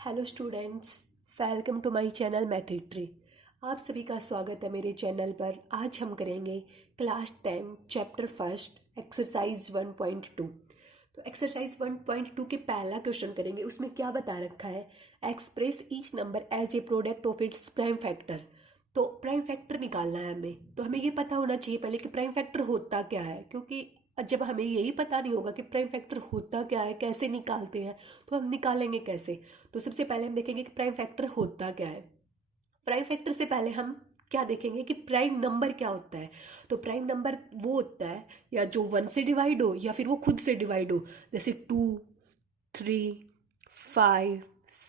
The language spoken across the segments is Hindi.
Hello students, welcome to my channel Method Tree. आप सभी का स्वागत है मेरे चैनल पर। आज हम करेंगे क्लास 10 चैप्टर फर्स्ट एक्सरसाइज 1.2। तो एक्सरसाइज 1.2 के पहला क्वेश्चन करेंगे। उसमें क्या बता रखा है, express each number as a product of its prime factor. तो प्राइम फैक्टर निकालना है हमें, तो हमें ये पता होना चाहिए पहले कि प्राइम फैक्टर होता क्या है, क्योंकि जब हमें यही पता नहीं होगा कि प्राइम फैक्टर होता क्या है, कैसे निकालते हैं, तो हम निकालेंगे कैसे। तो सबसे पहले हम देखेंगे कि प्राइम फैक्टर होता क्या है। प्राइम फैक्टर से पहले हम क्या देखेंगे कि प्राइम नंबर क्या होता है। तो प्राइम नंबर वो होता है या जो 1 से डिवाइड हो या फिर वो खुद से डिवाइड हो, जैसे 2, 3, 5,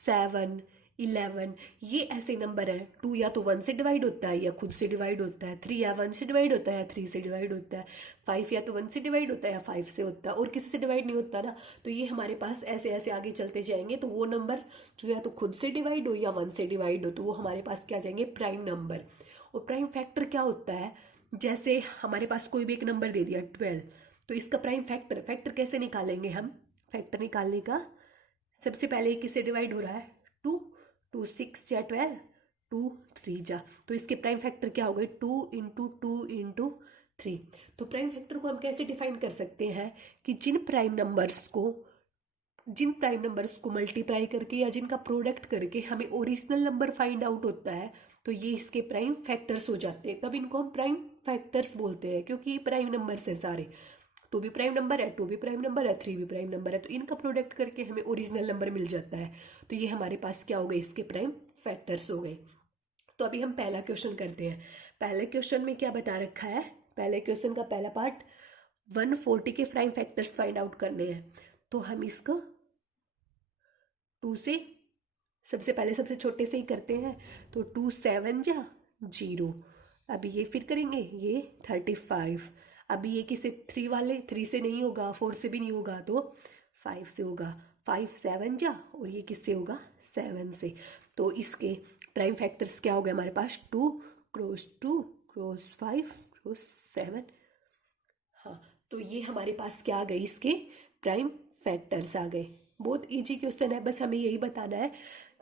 7, 11। ये ऐसे नंबर है। 2 या तो 1 से डिवाइड होता है या खुद से डिवाइड होता है। 3 या 1 से डिवाइड होता है या 3 से डिवाइड होता है। 5 या तो 1 से डिवाइड होता है या 5 से होता है, और किसी से डिवाइड नहीं होता ना। तो ये हमारे पास ऐसे ऐसे आगे चलते जाएंगे। तो वो नंबर जो या तो खुद से डिवाइड हो या 1 से डिवाइड हो, तो वो हमारे पास क्या जाएंगे, प्राइम नंबर। और प्राइम फैक्टर क्या होता है, जैसे हमारे पास कोई भी एक नंबर दे दिया 12, तो इसका प्राइम फैक्टर फैक्टर कैसे निकालेंगे हम। फैक्टर निकालने का सबसे पहले किससे डिवाइड हो रहा है, 2, 2 6 या 12, 2 3 जा, तो इसके प्राइम फैक्टर क्या हो गए, 2 × 2 × 3। तो प्राइम फैक्टर को हम कैसे डिफाइन कर सकते हैं कि जिन प्राइम नंबर्स को मल्टीप्लाई करके या जिनका प्रोडक्ट करके हमें ओरिजिनल नंबर फाइंड आउट होता है, तो ये इसके प्राइम फैक्टर्स हो जाते हैं। तब इनको हम प्राइम फैक्टर्स बोलते हैं, क्योंकि ये प्राइम नंबर्स हैं सारे। 2 भी प्राइम नंबर है, 2 भी प्राइम नंबर है, 3 भी प्राइम नंबर है, तो इनका प्रोडक्ट करके हमें ओरिजिनल नंबर मिल जाता है। तो ये हमारे पास क्या हो गए, इसके प्राइम फैक्टर्स हो गए। तो अभी हम पहला क्वेश्चन करते हैं। पहले क्वेश्चन में क्या बता रखा है, पहले क्वेश्चन का पहला पार्ट 140 के प्राइम फैक्टर्स फाइंड आउट करने हैं। तो हम इसको 2 से सबसे पहले सबसे छोटे से ही करते हैं। तो 2 7 जा 0। अभी ये फिर करेंगे, ये 35। अभी ये किसे 3 वाले 3 से नहीं होगा, 4 से भी नहीं होगा, तो 5 से होगा। 5 7 जा, और ये किससे होगा, 7 से। तो इसके प्राइम फैक्टर्स क्या हो गए हमारे पास, 2 क्रॉस 2 क्रॉस 5 क्रॉस 7। हाँ, तो ये हमारे पास क्या आ गए, इसके प्राइम फैक्टर्स आ गए। बहुत इजी क्वेश्चन है, बस हमें यही बताना है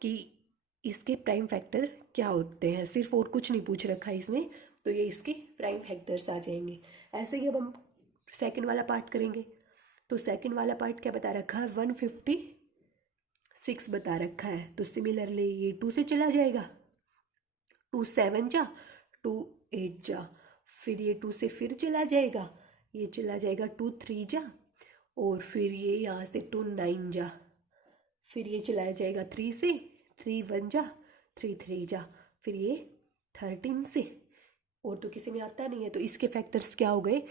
कि इसके प्राइम फैक्टर क्या होते हैं, सिर्फ और कुछ नहीं पूछ रखा है इसमें। तो ये इसके प्राइम फैक्टर्स आ जाएंगे। ऐसे ही अब हम सेकंड वाला पार्ट करेंगे। तो सेकंड वाला पार्ट क्या बता रखा है, 156 बता रखा है। तो सिमिलरली ये 2 से चला जाएगा, 2 7 जा 2 8 जा, फिर ये 2 से फिर चला जाएगा, ये चला जाएगा 2 3 जा, और फिर ये यहाँ से 2 9 जा, फिर ये चलाया जाएगा 3 से, 3 1 जा 3 3 जा, फिर ये 13 से, और तो किसी में आता नहीं है। तो इसके फैक्टर्स क्या हो गए,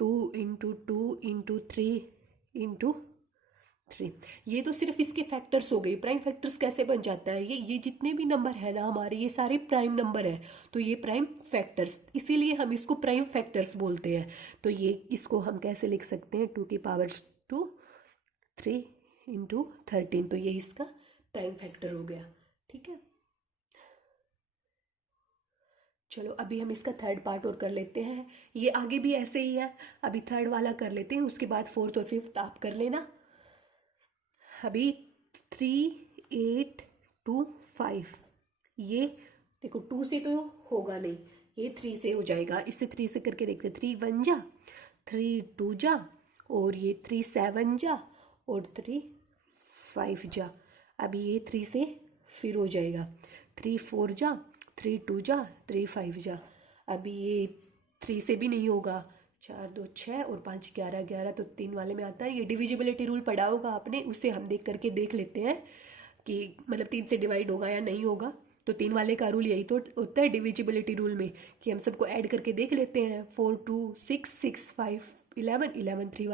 2 × 2 × 3 × 3। ये तो सिर्फ इसके फैक्टर्स हो गए। प्राइम फैक्टर्स कैसे बन जाता है, ये जितने भी नंबर है ना हमारे, ये सारे प्राइम नंबर है। तो ये प्राइम फैक्टर्स, इसीलिए हम इसको प्राइम फैक्टर्स बोलते हैं। तो ये इसको हम कैसे लिख सकते हैं, 2 की पावर 2 3 × 13। तो ये इसका प्राइम फैक्टर हो गया। ठीक है, चलो अभी हम इसका थर्ड पार्ट और कर लेते हैं। ये आगे भी ऐसे ही है, अभी थर्ड वाला कर लेते हैं, उसके बाद फोर्थ और फिफ्थ आप कर लेना। अभी 3 8 2 5, ये देखो 2 से तो होगा नहीं, ये 3 से हो जाएगा। इससे 3 से करके देखते, 3 1 जा 3 2 जा, और ये 3 7 जा, और 3 5 जा। अभी ये 3 से फिर हो जाएगा, 3 4 जा 3 2 जा 3 5 जा। अभी ये 3 से भी नहीं होगा, 4 2 6 और 5 11 11, तो 3 वाले में आता है। ये डिविजिबिलिटी रूल पढ़ा होगा आपने, उससे हम देख करके देख लेते हैं कि मतलब 3 से डिवाइड होगा या नहीं होगा। तो 3 वाले का रूल यही तो होता है डिविजिबिलिटी रूल में, कि हम सबको ऐड करके देख लेते हैं। 4 2 6 6 5 11 11, 3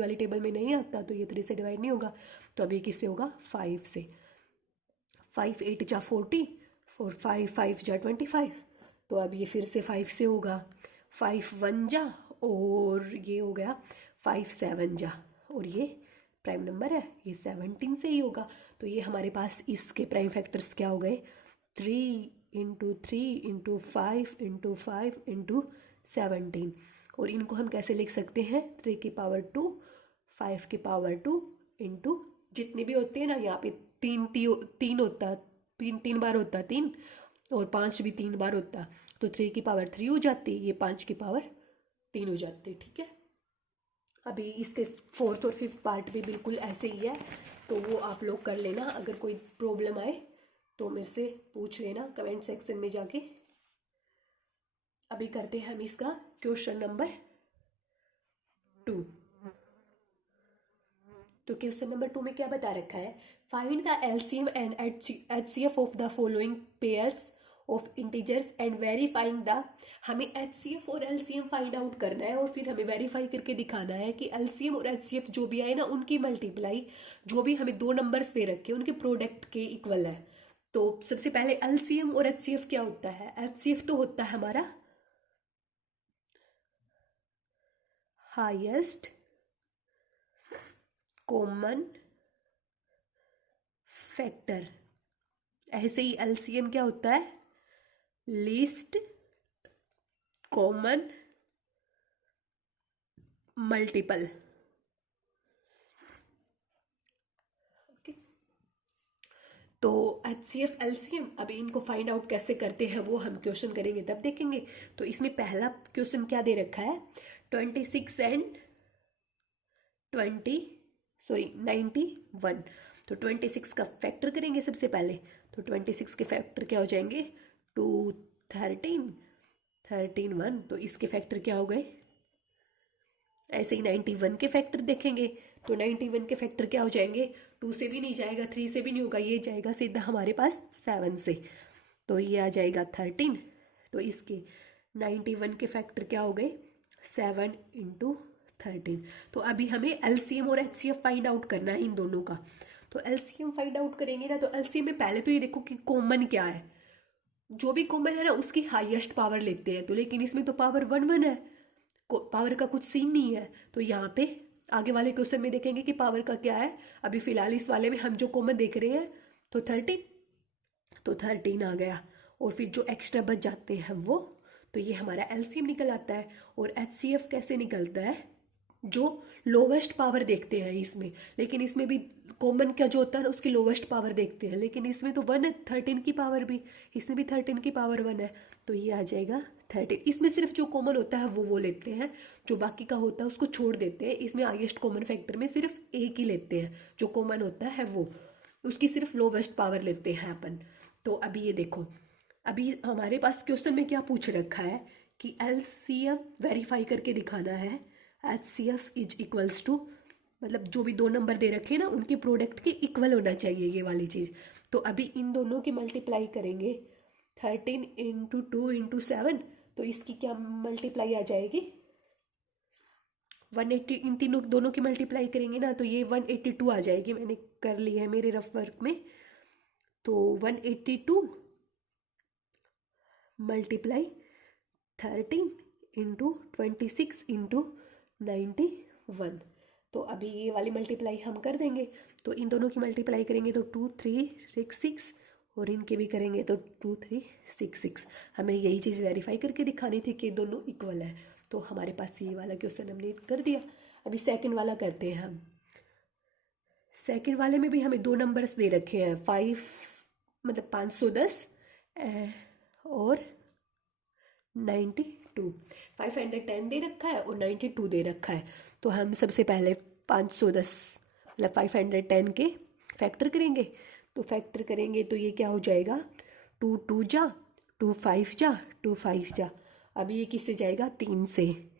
वाली टेबल में नहीं आता, तो ये 3 से डिवाइड नहीं होगा। तो अभी किससे होगा, 5 से। 5 8 जा 40, 4 5 5 जा 25। तो अब ये फिर से 5 से होगा, 5 1 जा, और ये हो गया 5 7 जा, और ये प्राइम नंबर है, ये 17 से ही होगा। तो ये हमारे पास इसके प्राइम फैक्टर्स क्या हो गए, 3 × 3 × 5 × 5 × 17। और इनको हम कैसे लिख सकते हैं, 3 की पावर 2 5 की पावर 2 इंटू जितने भी होते हैं ना, यहाँ पे तीन होता, तीन तीन बार होता तीन, और 5 भी 3 बार होता, तो 3 की पावर 3 हो जाती, ये 5 की पावर 3 हो जाती, ठीक है। अभी इसके फोर्थ और फिफ्थ पार्ट भी बिल्कुल ऐसे ही है, तो वो आप लोग कर लेना। अगर कोई प्रॉब्लम आए तो मेरे से पूछ लेना कमेंट सेक्शन में जाके। अभी करते हैं हम इसका क्वेश्चन नंबर 2। तो क्वेश्चन नंबर 2 में क्या बता रखा है, find the LCM and HCF of the following pairs of integers and verifying the. हमें एचसीएफ और एलसीएम फाइंड आउट करना है, और फिर हमें वेरीफाई करके दिखाना है कि एलसीएम और एचसीएफ जो भी आए ना, उनकी मल्टीप्लाई जो भी हमें दो नंबर्स दे रखे हैं उनके प्रोडक्ट के इक्वल है। तो सबसे पहले एलसीएम और एचसीएफ क्या होता है, एचसीएफ तो होता है हमारा हाईएस्ट कॉमन फैक्टर, ऐसे ही एलसीएम क्या होता है, लीस्ट कॉमन मल्टीपल। तो एचसीएफ एलसीएम, अभी इनको फाइंड आउट कैसे करते हैं वो हम क्वेश्चन करेंगे तब देखेंगे। तो इसमें पहला क्वेश्चन क्या दे रखा है, 26 एंड 91। तो 26 का फैक्टर करेंगे सबसे पहले, तो 26 के फैक्टर क्या हो जाएंगे, 2 13 13 1, तो इसके फैक्टर क्या हो गए। ऐसे ही 91 के फैक्टर देखेंगे, तो 91 के फैक्टर क्या हो जाएंगे, 2 से भी नहीं जाएगा, 3 से भी नहीं होगा, ये जाएगा सीधा हमारे पास 7 से, तो ये आ जाएगा 13। तो इसके 91 के फैक्टर क्या हो गए, 7 × 13। तो अभी हमें एलसीएम और एचसीएफ फाइंड आउट करना है इन दोनों का। तो एलसीएम फाइंड आउट करेंगे ना, तो एलसीएम में पहले तो ये देखो कि कॉमन क्या है, जो भी कॉमन है ना उसकी हाईएस्ट पावर लेते हैं, तो लेकिन इसमें तो पावर 1 1 है, पावर का कुछ सीन नहीं है। तो यहाँ पे आगे वाले क्वेश्चन में देखेंगे कि पावर का क्या है। अभी फिलहाल इस वाले में हम जो कॉमन देख रहे हैं तो 13, तो 13 आ गया, और फिर जो एक्स्ट्रा बच जाते हैं वो, तो ये हमारा एलसीएम निकल आता है। और एचसीएफ कैसे निकलता है, जो लोवेस्ट पावर देखते हैं इसमें, लेकिन इसमें भी कॉमन का जो होता है ना उसकी लोवेस्ट पावर देखते हैं, लेकिन इसमें तो 1 है, 13 की पावर भी, इसमें भी 13 की पावर 1 है, तो ये आ जाएगा 13। इसमें सिर्फ जो कॉमन होता है वो लेते हैं, जो बाकी का होता है उसको छोड़ देते हैं। इसमें हाईएस्ट कॉमन फैक्टर में सिर्फ एक ही लेते हैं, जो कॉमन होता है वो, उसकी सिर्फ लोवेस्ट पावर लेते हैं अपन। तो अभी ये देखो, अभी हमारे पास क्वेश्चन में क्या पूछ रखा है कि एलसीएम वेरीफाई करके दिखाना है, एचसीएफ इज इक्वल्स टू, मतलब जो भी दो नंबर दे रखे हैं ना उनके प्रोडक्ट के इक्वल होना चाहिए ये वाली चीज़। तो अभी इन दोनों की मल्टीप्लाई करेंगे, 13 × 2 × 7, तो इसकी क्या मल्टीप्लाई आ जाएगी, 180। इन तीनों दोनों की मल्टीप्लाई करेंगे ना तो ये 182 आ जाएगी, मैंने कर ली है मेरे रफ वर्क में। तो 182 मल्टीप्लाई 13 × 26 × 91। तो अभी ये वाली मल्टीप्लाई हम कर देंगे, तो इन दोनों की मल्टीप्लाई करेंगे तो 2 3 6 6, और इनके भी करेंगे तो 2 3 6 6। हमें यही चीज़ वेरीफाई करके दिखानी थी कि दोनों इक्वल है, तो हमारे पास ये वाला क्वेश्चन हमने कर दिया। अभी सेकंड वाला करते हैं हम। सेकंड वाले में भी हमें दो नंबर्स दे रखे हैं, 5 मतलब 510 और 92। 510 दे रखा है और 92 दे रखा है। तो हम सबसे पहले 510 मतलब 510 के फैक्टर करेंगे। तो फैक्टर करेंगे तो ये क्या हो जाएगा, 2 2 जा, 2 5 जा, 2 5 जा। अब ये किससे जाएगा, 3 से,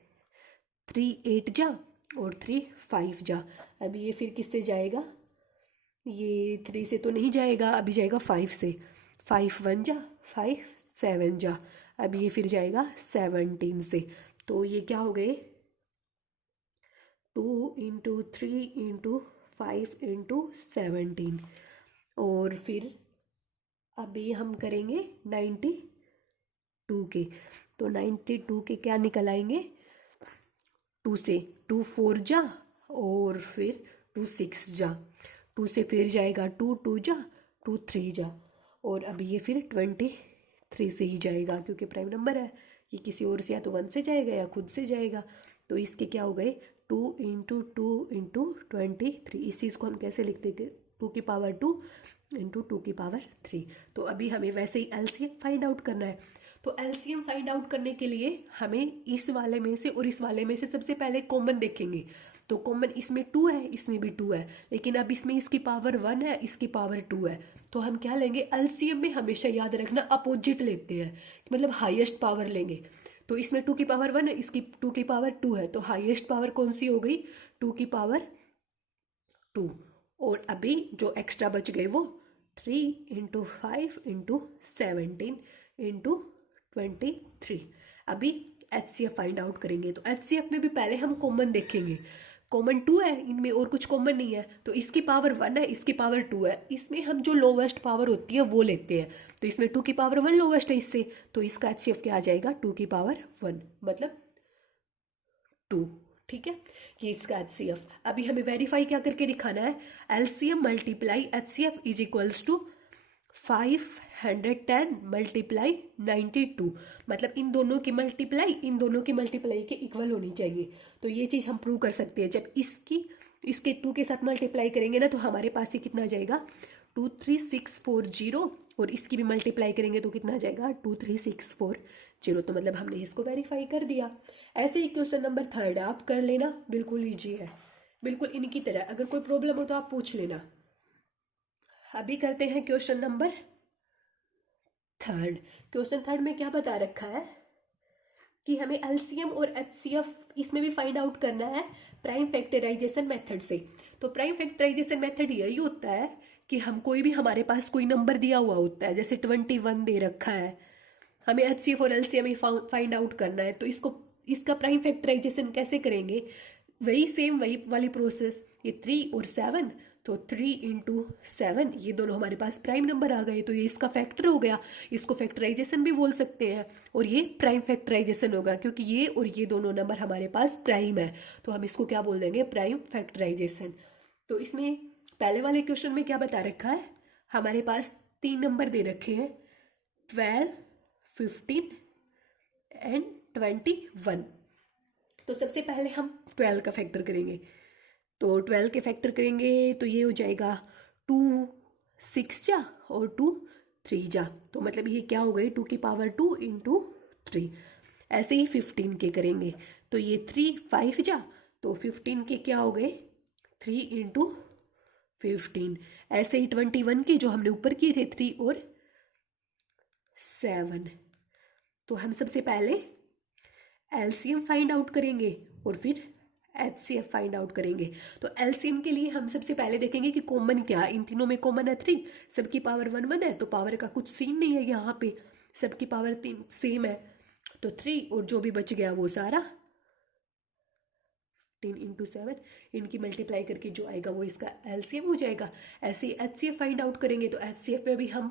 3 8 जा और 3 5 जा। अब ये फिर किससे जाएगा, ये 3 से तो नहीं जाएगा, अभी जाएगा 5 से, 5 1 जा, 5 7 जा। अब ये फिर जाएगा 17 से। तो ये क्या हो गए, 2 × 3 × 5 × 17। और फिर अभी हम करेंगे 92 के। तो 92 के क्या निकल आएंगे, 2 से 2 4 जा और फिर 2 6 जा, 2 से फिर जाएगा 2 2 जा, 2 3 जा। और अभी ये फिर 23 से ही जाएगा क्योंकि प्राइम नंबर है, ये किसी और से या तो 1 से जाएगा या खुद से जाएगा। तो इसके क्या हो गए, 2 × 2 × 23। इस चीज़ को हम कैसे लिख टू की पावर 2 इंटू 2 की पावर 3। तो अभी हमें वैसे ही एलसीएम फाइंड आउट करना है। तो एलसीएम फाइंड आउट करने के लिए हमें इस वाले में से और इस वाले में से सबसे पहले कॉमन देखेंगे। तो कॉमन इसमें 2 है, इसमें भी 2 है, लेकिन अब इसमें इसकी पावर 1 है, इसकी पावर 2 है। तो हम क्या लेंगे, एलसीएम में हमेशा याद रखना अपोजिट लेते हैं, मतलब हाईएस्ट पावर लेंगे। तो इसमें 2 की पावर 1 है, इसकी 2 की पावर 2 है, तो हाईएस्ट पावर कौन सी हो गई, 2 की पावर 2। और अभी जो एक्स्ट्रा बच गए वो 3 इंटू 5 इंटू 17 इंटू 23। अभी एचसीएफ फाइंड आउट करेंगे। तो एचसीएफ में भी पहले हम कॉमन देखेंगे। कॉमन 2 है, इनमें और कुछ कॉमन नहीं है, तो इसकी पावर 1 है, इसकी पावर 2 है, इसमें हम जो लोवेस्ट पावर होती है वो लेते हैं। तो इसमें 2 की पावर 1 लोवेस्ट है इससे, तो इसका एचसीएफ क्या आ जाएगा, 2 की पावर 1 मतलब 2। ठीक है, ये इसका एचसीएफ। अभी हमें वेरीफाई क्या करके दिखाना है, LCM multiply HCF is equals to 510 multiply 92, मतलब इन दोनों की मल्टीप्लाई इन दोनों की मल्टीप्लाई के इक्वल होनी चाहिए। तो ये चीज़ हम प्रूव कर सकते हैं। जब इसके 2 के साथ मल्टीप्लाई करेंगे ना, तो हमारे पास ये कितना आ जाएगा, 23640, और इसकी भी मल्टीप्लाई करेंगे तो कितना आ जाएगा, 23640। तो मतलब हमने इसको वेरीफाई कर दिया। ऐसे ही क्वेश्चन नंबर 3 आप कर लेना, बिल्कुल ईजी है, बिल्कुल इनकी तरह। अगर कोई प्रॉब्लम हो तो आप पूछ लेना। अभी करते हैं क्वेश्चन नंबर 3। क्वेश्चन 3 में क्या बता रखा है कि हमें एलसीएम और एचसीएफ इसमें भी फाइंड आउट करना है प्राइम फैक्टराइजेशन मेथड से। तो प्राइम फैक्टराइजेशन मेथड यही होता है कि हम कोई भी, हमारे पास कोई नंबर दिया हुआ होता है, जैसे 21 दे रखा है, हमें एचसीएफ और एलसीएम फाइंड आउट करना है। तो इसका प्राइम फैक्टराइजेशन कैसे करेंगे, वही सेम वही वाली प्रोसेस। ये 3 और 7, तो 3 इंटू 7, ये दोनों हमारे पास प्राइम नंबर आ गए, तो ये इसका फैक्टर हो गया। इसको फैक्टराइजेशन भी बोल सकते हैं, और ये प्राइम फैक्टराइजेशन होगा, क्योंकि ये और ये दोनों नंबर हमारे पास प्राइम है, तो हम इसको क्या बोल देंगे, प्राइम फैक्टराइजेशन। तो इसमें पहले वाले क्वेश्चन में क्या बता रखा है, हमारे पास 3 नंबर दे रखे हैं, 12, 15 एंड 21। तो सबसे पहले हम 12 का फैक्टर करेंगे। तो 12 के फैक्टर करेंगे तो ये हो जाएगा 2 6 जा और 2 3 जा, तो मतलब ये क्या हो गई, 2 की पावर 2 इंटू 3। ऐसे ही 15 के करेंगे, तो ये 3 5 जा, तो 15 के क्या हो गए, 3 इंटू 15। ऐसे ही 21 के जो हमने ऊपर किए थे, 3 और 7। तो हम सबसे पहले एलसीएम फाइंड आउट करेंगे और फिर एचसीएफ फाइंड आउट करेंगे। तो एलसीएम के लिए हम सबसे पहले देखेंगे कि कॉमन क्या है। इन तीनों में कॉमन है 3, सबकी पावर 1 1 है, तो पावर का कुछ सीन नहीं है यहाँ पे, सबकी पावर 3 सेम है। तो 3 और जो भी बच गया वो सारा 10 इंटू 7, इनकी मल्टीप्लाई करके जो आएगा वो इसका एलसीएम हो जाएगा। ऐसे ही एचसीएफ फाइंड आउट करेंगे, तो एचसीएफ में भी हम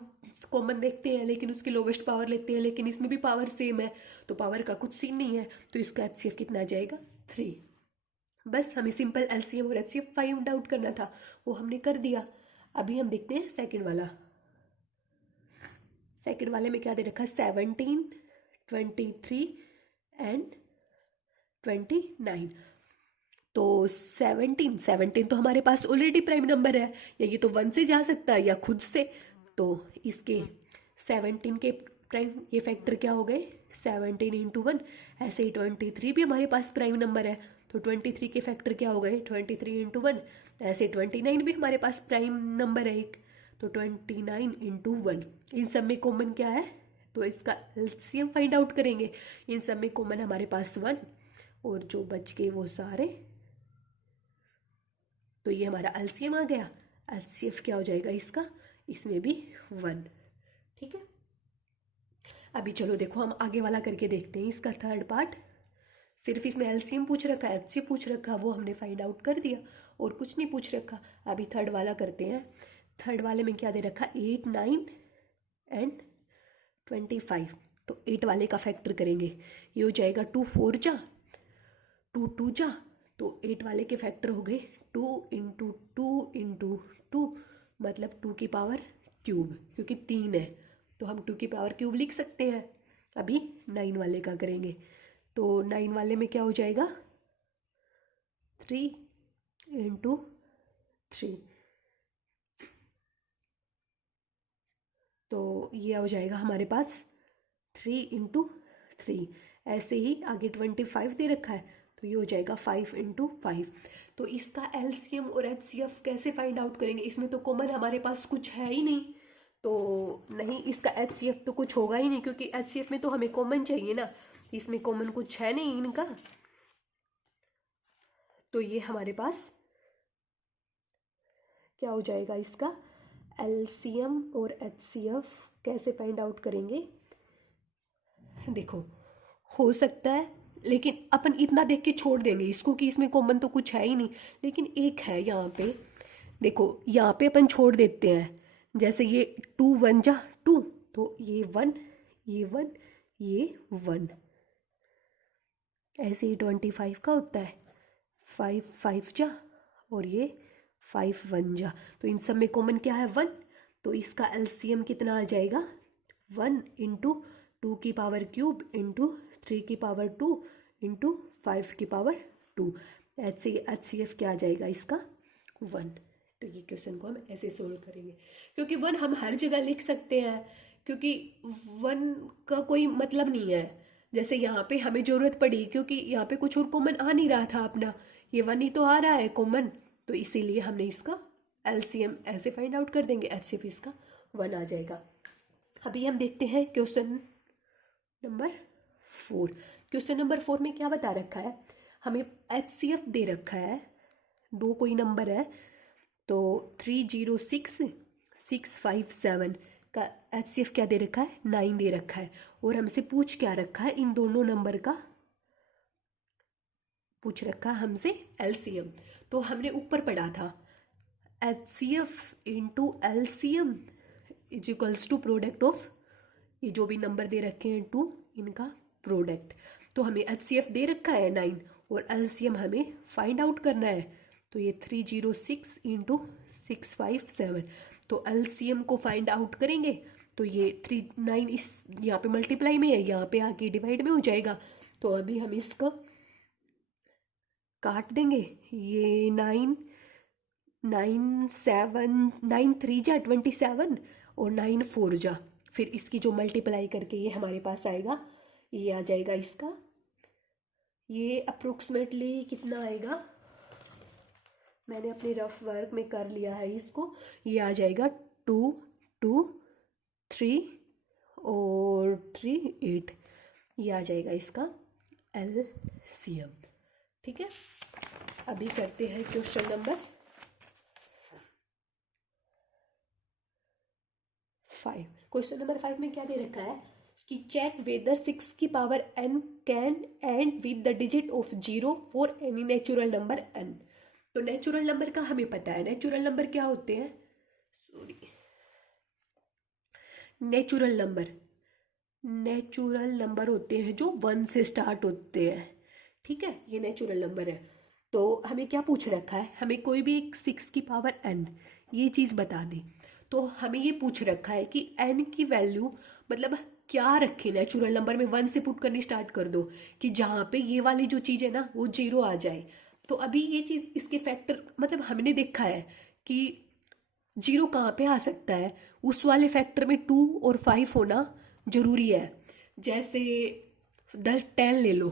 कॉमन देखते हैं, लेकिन उसकी लोवेस्ट पावर लेते हैं, लेकिन इसमें भी पावर सेम है, तो पावर का कुछ सीन नहीं है, तो इसका एचसीएफ कितना आ जाएगा, 3। बस हमें सिंपल एलसीएम और एचसीएफ फाइंड आउट करना था, वो हमने कर दिया। अभी हम देखते हैं सेकंड वाला। सेकंड वाले में क्या दे रखा है, 17, 23 एंड 29। तो 17 तो हमारे पास ऑलरेडी प्राइम नंबर है, या ये तो 1 से जा सकता है या खुद से। तो इसके 17 के प्राइम ये फैक्टर क्या हो गए, 17 इंटू 1। ऐसे ही 23 भी हमारे पास प्राइम नंबर है, तो 23 के फैक्टर क्या हो गए, 23 इंटू 1। ऐसे 29 भी हमारे पास प्राइम नंबर है एक, तो 29 इंटू 1। इन सब में कॉमन क्या है, तो इसका एलसीएम फाइंड आउट करेंगे। इन सब में कॉमन हमारे पास 1, और जो बच गए वो सारे, तो ये हमारा एलसीएम आ गया। एचसीएफ क्या हो जाएगा इसका, इसमें भी 1। ठीक है, अभी चलो देखो हम आगे वाला करके देखते हैं। इसका थर्ड पार्ट, सिर्फ इसमें एलसीएम पूछ रखा है, एचसीएफ पूछ रखा, वो हमने फाइंड आउट कर दिया, और कुछ नहीं पूछ रखा। अभी थर्ड वाला करते हैं। थर्ड वाले में क्या दे रखा, 8 9 एंड 25। तो 8 वाले का फैक्टर करेंगे, ये हो जाएगा 2 4 जा, 2 2 जा, तो 8 वाले के फैक्टर हो गए 2 इंटू 2 इंटू 2, मतलब 2 की पावर क्यूब, क्योंकि 3 है तो हम 2 की पावर क्यूब लिख सकते हैं। अभी 9 वाले का करेंगे, तो 9 वाले में क्या हो जाएगा, 3 इंटू 3। तो ये हो जाएगा हमारे पास 3 × 3। ऐसे ही आगे 25 दे रखा है, तो ये हो जाएगा 5 × 5। तो इसका एलसीएम और एचसीएफ कैसे फाइंड आउट करेंगे? इसमें तो कॉमन हमारे पास कुछ है ही नहीं, तो नहीं, इसका एचसीएफ तो कुछ होगा ही नहीं, क्योंकि एचसीएफ में तो हमें कॉमन चाहिए ना, इसमें कॉमन कुछ है नहीं इनका। तो ये हमारे पास क्या हो जाएगा, इसका एलसीएम और एचसीएफ कैसे फाइंड आउट करेंगे? देखो, हो सकता है, लेकिन अपन इतना देख के छोड़ देंगे इसको कि इसमें कॉमन तो कुछ है ही नहीं, लेकिन एक है यहाँ पे। देखो यहाँ पे अपन छोड़ देते हैं, जैसे ये 2 1 जा 2, तो ये 1, ये 1, ये 1। ऐसे ही 25 का होता है, 5 5 जा, और ये 5 1 जा, तो इन सब में कॉमन क्या है, 1। तो इसका एलसीएम कितना आ जाएगा, 1 × 2 की पावर क्यूब × 3 की पावर 2 × 5 की पावर 2। एचसीएफ क्या आ जाएगा इसका, 1। तो ये क्वेश्चन को हम ऐसे सोल्व करेंगे, क्योंकि 1 हम हर जगह लिख सकते हैं, क्योंकि 1 का कोई मतलब नहीं है। जैसे यहाँ पे हमें ज़रूरत पड़ी, क्योंकि यहाँ पे कुछ और कॉमन आ नहीं रहा था अपना, ये 1 ही तो आ रहा है कॉमन, तो इसीलिए हमने इसका एलसीएम ऐसे फाइंड आउट कर देंगे, एचसीएफ इसका 1 आ जाएगा। अभी हम देखते हैं क्वेश्चन नंबर 4। क्वेश्चन नंबर 4 में क्या बता रखा है, हमें एचसीएफ दे रखा है, दो कोई नंबर है, तो 306 657 का एचसीएफ क्या दे रखा है, 9 दे रखा है, और हमसे पूछ क्या रखा है, इन दोनों नंबर का पूछ रखा है हमसे एलसीएम। तो हमने ऊपर पढ़ा था HCF × LCM is equals to product of, ये जो भी नंबर दे रखे हैं 2, इनका प्रोडक्ट। तो हमें एचसीएफ दे रखा है 9, और एलसीएम हमें फाइंड आउट करना है, तो ये 306 × 657। तो एलसीएम को फाइंड आउट करेंगे, तो ये 9 इस यहाँ पे मल्टीप्लाई में है, यहाँ पे आके डिवाइड में हो जाएगा। तो अभी हम इसका काट देंगे, ये 9 9 7 9 3 जा 27, और 9 4 जा, फिर इसकी जो मल्टीप्लाई करके ये हमारे पास आएगा, ये आ जाएगा इसका, ये अप्रोक्सीमेटली कितना आएगा, मैंने अपने रफ वर्क में कर लिया है इसको, ये आ जाएगा 2 2 3 और 3 8, ये आ जाएगा इसका एलसीएम। ठीक है, अभी करते हैं क्वेश्चन नंबर 5। क्वेश्चन नंबर 5 में क्या दे रखा है कि चेक वेदर 6 की power n can and with the digit of 0 for any natural number n। तो नेचुरल नंबर का हमें पता है, नेचुरल नंबर क्या होते हैं, नेचुरल नंबर होते हैं जो 1 से स्टार्ट होते हैं। ठीक है, ये नेचुरल नंबर है। तो हमें क्या पूछ रखा है, हमें कोई भी एक 6 की पावर n ये चीज़ बता दें, तो हमें ये पूछ रखा है कि n की वैल्यू मतलब क्या रखें, नेचुरल नंबर में 1 से पुट करनी स्टार्ट कर दो, कि जहाँ पे ये वाली जो चीज़ है ना वो 0 आ जाए। तो अभी ये चीज़ इसके फैक्टर मतलब हमने देखा है कि 0 कहाँ पे आ सकता है, उस वाले फैक्टर में 2 और 5 होना ज़रूरी है। जैसे 10 ले लो,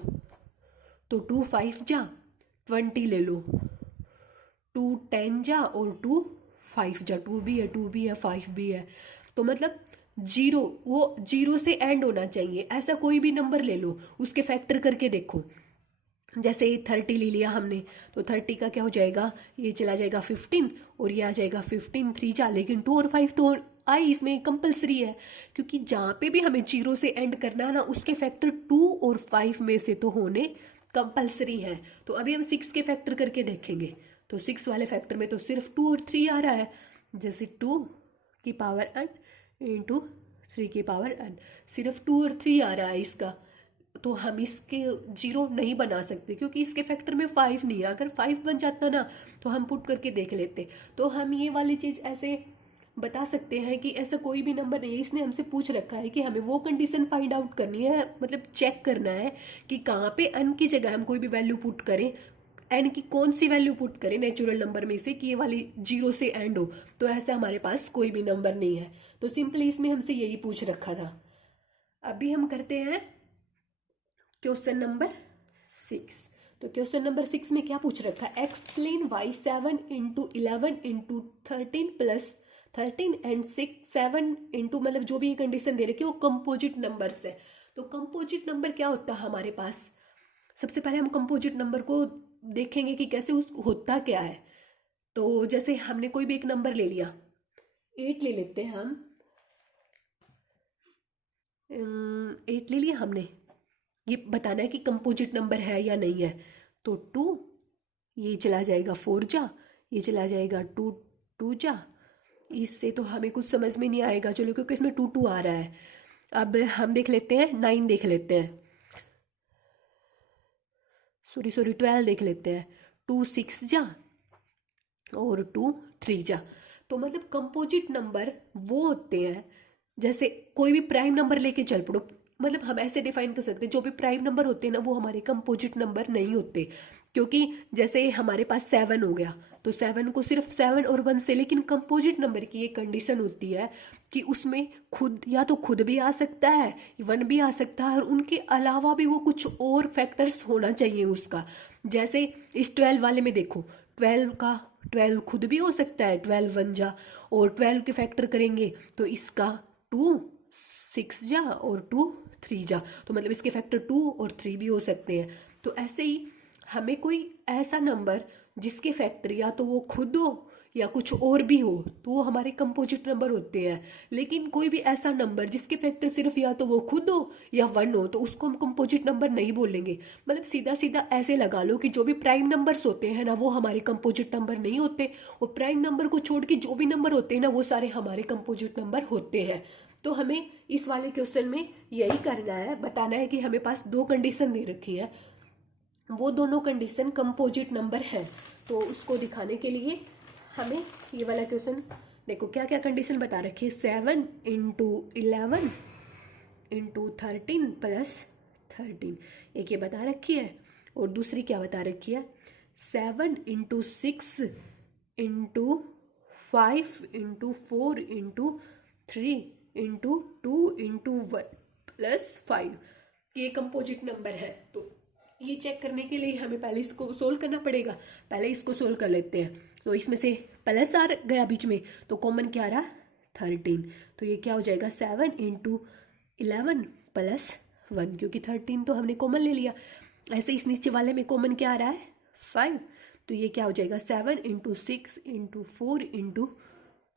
तो 2 5 जा 20 ले लो, 2 10 जा और 2 5 जा, 2 भी है 5 भी है, तो मतलब 0 वो 0 से एंड होना चाहिए। ऐसा कोई भी नंबर ले लो, उसके फैक्टर करके देखो। जैसे 30 ले लिया हमने, तो 30 का क्या हो जाएगा, ये चला जाएगा 15, और ये आ जाएगा 15 3 जा, लेकिन 2 और 5 तो आई इसमें कंपलसरी है, क्योंकि जहाँ पे भी हमें 0 से एंड करना है ना, उसके फैक्टर 2 और 5 में से तो होने कंपलसरी है। तो अभी हम 6 के फैक्टर करके देखेंगे, तो 6 वाले फैक्टर में तो सिर्फ 2 और 3 आ रहा है, जैसे 2 की पावर n इंटू 3 की पावर n, सिर्फ 2 और 3 आ रहा है इसका। तो हम इसके 0 नहीं बना सकते, क्योंकि इसके फैक्टर में 5 नहीं है। अगर 5 बन जाता ना तो हम पुट करके देख लेते। तो हम ये वाली चीज़ ऐसे बता सकते हैं कि ऐसा कोई भी नंबर नहीं है। इसने हमसे पूछ रखा है कि हमें वो कंडीशन फाइंड आउट करनी है, मतलब चेक करना है कि कहाँ पे n की जगह हम कोई भी वैल्यू पुट करें, एन की कौन सी वैल्यू पुट करें नेचुरल नंबर में से कि ये वाली 0 से एंड हो, तो ऐसे हमारे पास कोई भी नंबर नहीं है। तो सिंपली इसमें हमसे यही पूछ रखा था। अभी हम करते हैं क्वेश्चन नंबर 6। तो क्वेश्चन नंबर 6 में क्या पूछ रखा है, explain why 7 into 11 into 13 plus 13 and 6 7 into, मतलब जो भी ये कंडीशन दे रखी है वो कंपोजिट नंबर्स है। तो कंपोजिट नंबर क्या होता है हमारे पास, सबसे पहले हम कंपोजिट नंबर को देखेंगे कि कैसे उस होता क्या है। तो जैसे हमने कोई भी एक नंबर ले लिया, 8 ले लेते हैं हम, 8 ले लिया हमने, ये बताना है कि कंपोजिट नंबर है या नहीं है। तो 2 ये चला जाएगा 4 जा, ये चला जाएगा 2 2 जा, इससे तो हमें कुछ समझ में नहीं आएगा, चलो क्योंकि इसमें 2 2 आ रहा है। अब हम देख लेते हैं 9 देख लेते हैं, सॉरी 12 देख लेते हैं, 2 6 जा और 2 3 जा। तो मतलब कंपोजिट नंबर वो होते हैं, जैसे कोई भी प्राइम नंबर लेके चल पड़ो, मतलब हम ऐसे डिफाइन कर सकते हैं जो भी प्राइम नंबर होते हैं ना वो हमारे कंपोजिट नंबर नहीं होते। क्योंकि जैसे हमारे पास 7 हो गया, तो 7 को सिर्फ 7 और 1 से, लेकिन कंपोजिट नंबर की ये कंडीशन होती है कि उसमें खुद या तो खुद भी आ सकता है, 1 भी आ सकता है, और उनके अलावा भी वो कुछ और फैक्टर्स होना चाहिए उसका। जैसे इस 12 वाले में देखो, 12 खुद भी हो सकता है, 12 1 जा, और 12 के फैक्टर करेंगे तो इसका 2 6 जा और 2 3 जा, तो मतलब इसके फैक्टर 2 और 3 भी हो सकते हैं। तो ऐसे ही हमें कोई ऐसा नंबर जिसके फैक्टर या तो वो खुद हो या कुछ और भी हो, तो वो हमारे कंपोजिट नंबर होते हैं। लेकिन कोई भी ऐसा नंबर जिसके फैक्टर सिर्फ या तो वो खुद हो या 1 हो, तो उसको हम कंपोजिट नंबर नहीं बोलेंगे। मतलब सीधा सीधा ऐसे लगा लो कि जो भी प्राइम नंबर्स होते हैं ना वो हमारे कंपोजिट नंबर नहीं होते, और प्राइम नंबर को छोड़ के जो भी नंबर होते हैं ना वो सारे हमारे कंपोजिट नंबर होते हैं। तो हमें इस वाले क्वेश्चन में यही करना है, बताना है कि हमें पास 2 कंडीशन दे रखी है, वो दोनों कंडीशन कंपोजिट नंबर है। तो उसको दिखाने के लिए हमें ये वाला क्वेश्चन देखो, क्या क्या कंडीशन बता रखी है, 7 इंटू 11 इंटू 13 प्लस 13, एक ये बता रखी है, और दूसरी क्या बता रखी है, 7 into 6 into 5 into 4 into 3 into 2 into 1 plus 5, ये कंपोजिट नंबर है। तो ये चेक करने के लिए हमें पहले इसको सोल्व करना पड़ेगा, पहले इसको सोल्व कर लेते हैं। तो इसमें से प्लस आ गया बीच में, तो कॉमन क्या आ रहा, 13, तो ये क्या हो जाएगा 7 इंटू 11 प्लस 1, क्योंकि 13 तो हमने कॉमन ले लिया। ऐसे इस नीचे वाले में कॉमन क्या आ रहा है 5, तो ये क्या हो जाएगा 7 into 6 into 4 into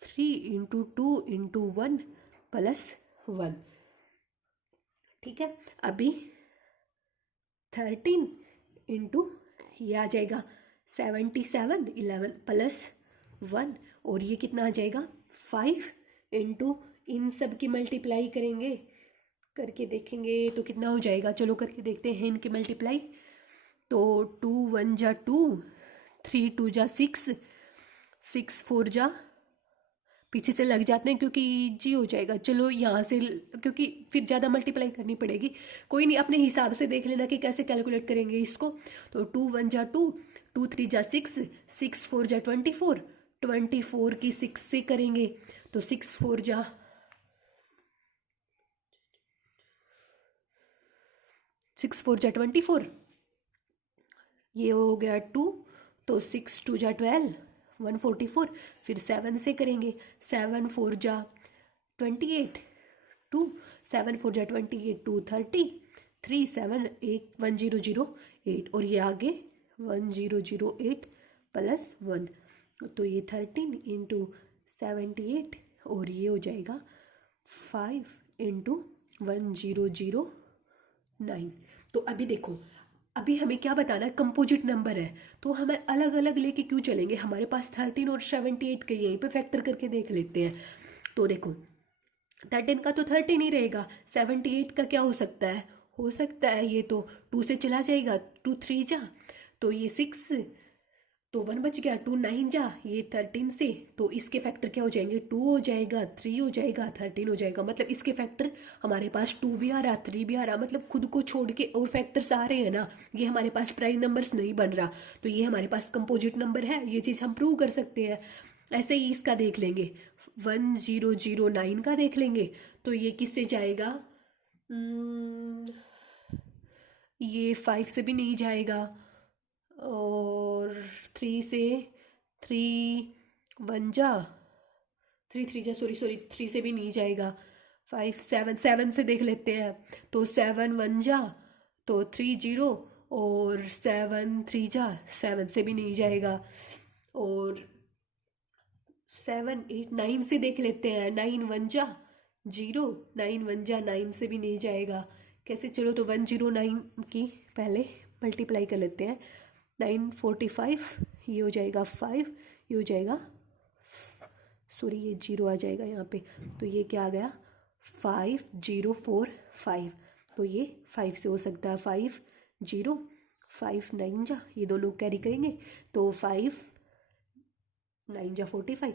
3 into 2 into 1 plus 1। ठीक है, अभी 13 इंटू ये आ जाएगा 77, 11 प्लस 1, और ये कितना आ जाएगा 5 इंटू, इन सब की मल्टीप्लाई करेंगे, करके देखेंगे तो कितना हो जाएगा, चलो करके देखते हैं इनकी मल्टीप्लाई। तो 2 1 जा 2, 3 2 जा 6, 6 4 जा, पीछे से लग जाते हैं क्योंकि जी हो जाएगा, चलो यहाँ से, क्योंकि फिर ज़्यादा मल्टीप्लाई करनी पड़ेगी, कोई नहीं अपने हिसाब से देख लेना कि कैसे कैलकुलेट करेंगे इसको। तो 2 1 जा 2, 2 3 जा 6, 6 4 जा 24, 24 की 6 से करेंगे तो 6 4 जा 6 4 जा 24, ये हो गया 2, तो 6 2 जा 12, 144, फिर 7 से करेंगे, 7 4 जा 28, 2 7 4 जा 28, 2 30, 3 7 8 1008, और ये आगे 1008 प्लस 1, तो ये 13 इंटू 78, और ये हो जाएगा 5 इंटू 1009। तो अभी देखो, अभी हमें क्या बताना है, कंपोजिट नंबर है, तो हमें अलग अलग लेके क्यों चलेंगे, हमारे पास 13 और 78 के यहीं पे फैक्टर करके देख लेते हैं। तो देखो 13 का तो 13 ही रहेगा, 78 का क्या हो सकता है ये तो 2 से चला जाएगा, 2 3 जा, तो ये 6 तो 1 बच गया, 2 9 जा ये 13 से, तो इसके फैक्टर क्या हो जाएंगे, 2 हो जाएगा, 3 हो जाएगा, 13 हो जाएगा। मतलब इसके फैक्टर हमारे पास 2 भी आ रहा, 3 भी आ रहा, मतलब खुद को छोड़ के और फैक्टर्स आ रहे हैं ना। ये हमारे पास प्राइम नंबर्स नहीं बन रहा, तो ये हमारे पास कंपोजिट नंबर है, ये चीज़ हम प्रूव कर सकते हैं। ऐसे ही इसका देख लेंगे, 1009 का देख लेंगे, तो ये किससे जाएगा, ये 5 से भी नहीं जाएगा, और 3 से, 3 1 जा, 3 3 जा, सॉरी 3 से भी नहीं जाएगा, 5 7 से देख लेते हैं, तो 7 1 जा, तो 3 0, और 7 3 जा, 7 से भी नहीं जाएगा, और 7 8 9 से देख लेते हैं, 9 1 जा 0, 9 1 जा 9 से भी नहीं जाएगा। कैसे, चलो तो 109 की पहले मल्टीप्लाई कर लेते हैं, 945, ये हो जाएगा 5, ये हो जाएगा, सॉरी ये 0 आ जाएगा यहाँ पे, तो ये क्या आ गया, 5 0 4 5, तो ये 5 से हो सकता है, 5 0 5 9 जा, ये दोनों कैरी करेंगे, तो 5 9 जा 45,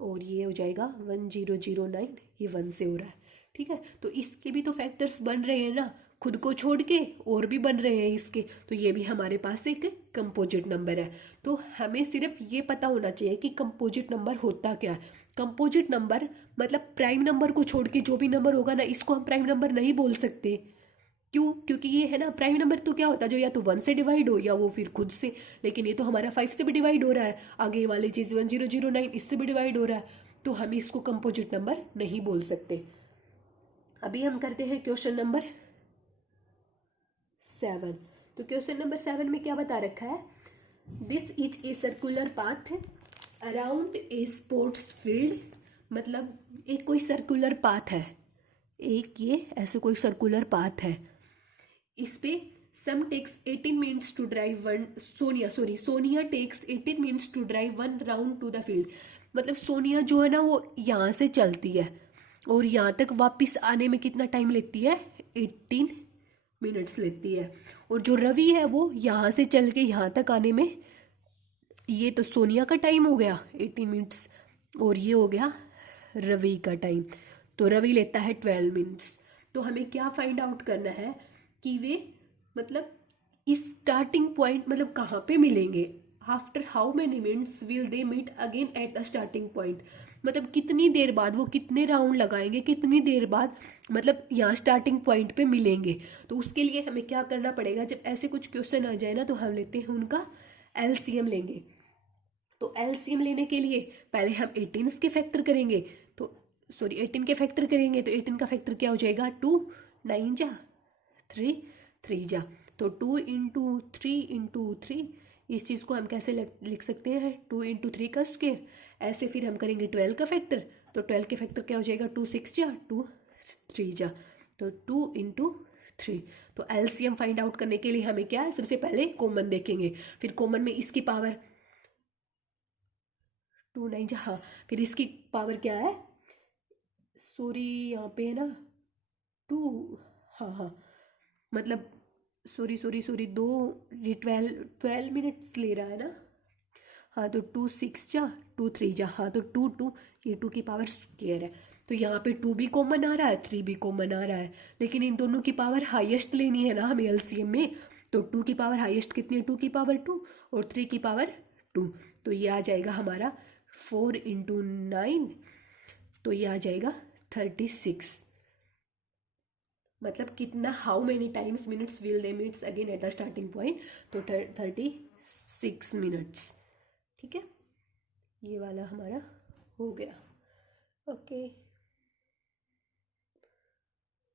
और ये हो जाएगा 1009, ये 1 से हो रहा है। ठीक है, तो इसके भी तो फैक्टर्स बन रहे हैं ना, खुद को छोड़ के और भी बन रहे हैं इसके, तो ये भी हमारे पास एक कंपोजिट नंबर है। तो हमें सिर्फ ये पता होना चाहिए कि कंपोजिट नंबर होता क्या है। कंपोजिट नंबर मतलब प्राइम नंबर को छोड़ के जो भी नंबर होगा ना, इसको हम प्राइम नंबर नहीं बोल सकते। क्यों, क्योंकि ये है ना, प्राइम नंबर तो क्या होता है, जो या तो 1 से डिवाइड हो या वो फिर खुद से, लेकिन ये तो हमारा 5 से भी डिवाइड हो रहा है, आगे वाली चीज़ 1009 इससे भी डिवाइड हो रहा है, तो हम इसको कंपोजिट नंबर नहीं बोल सकते। अभी हम करते हैं क्वेश्चन नंबर 7। तो क्वेश्चन नंबर 7 में क्या बता रखा है, this is a circular path around a sports field, मतलब एक कोई सर्कुलर पाथ है, एक ये ऐसे कोई सर्कुलर पाथ है, इस पे Sam takes 18 minutes to drive one, Sonia takes 18 minutes to drive 1 round to the field. मतलब सोनिया जो है ना वो यहाँ से चलती है और यहाँ तक वापस आने में कितना टाइम लेती है, 18 मिनट्स लेती है, और जो रवि है वो यहाँ से चल के यहाँ तक आने में, ये तो सोनिया का टाइम हो गया 18 मिनट्स, और ये हो गया रवि का टाइम, तो रवि लेता है 12 मिनट्स। तो हमें क्या फाइंड आउट करना है कि वे मतलब इस स्टार्टिंग पॉइंट मतलब कहाँ पे मिलेंगे, after how many minutes will they meet again at the starting point, मतलब कितनी देर बाद वो कितने राउंड लगाएंगे, कितनी देर बाद मतलब यहाँ स्टार्टिंग पॉइंट पे मिलेंगे। तो उसके लिए हमें क्या करना पड़ेगा, जब ऐसे कुछ क्वेश्चन आ जाए ना, तो हम लेते हैं उनका एलसीएम लेंगे। तो एलसीएम लेने के लिए पहले हम 18 के फैक्टर करेंगे, तो 18 के फैक्टर करेंगे, तो 18 का फैक्टर क्या हो जाएगा, 2 9 जा 3 3 जा, तो 2 इंटू 3 इंटू 3, इस चीज़ को हम कैसे लिख सकते हैं, 2 इंटू 3 का स्क्वायर। ऐसे फिर हम करेंगे 12 का फैक्टर, तो 12 के फैक्टर क्या हो जाएगा, 2 6 जा 2 3 जा, तो 2 इंटू 3। तो एलसीएम फाइंड आउट करने के लिए हमें क्या है, सबसे पहले कॉमन देखेंगे, फिर कॉमन में इसकी पावर 2 9 जा, हाँ फिर इसकी पावर क्या है, सॉरी यहाँ पे है ना 2, हाँ हाँ मतलब सॉरी 2, ये 12 मिनट्स ले रहा है ना, हाँ तो 2 6 जा 2 3 जा, हाँ तो 2 2, ये 2 की पावर स्क्वायर है, तो यहाँ पे 2 भी कॉमन आ रहा है, 3 भी कॉमन आ रहा है, लेकिन इन दोनों की पावर हाईएस्ट लेनी है ना हमें एलसीएम में, तो 2 की पावर हाईएस्ट कितनी है, 2 की पावर 2 और 3 की पावर 2, तो ये आ जाएगा हमारा 4 इंटू 9, तो ये आ जाएगा 36, मतलब कितना, how many times minutes will they meets again at the starting point, तो 36 मिनट्स। ठीक है, ये वाला हमारा हो गया। ओके।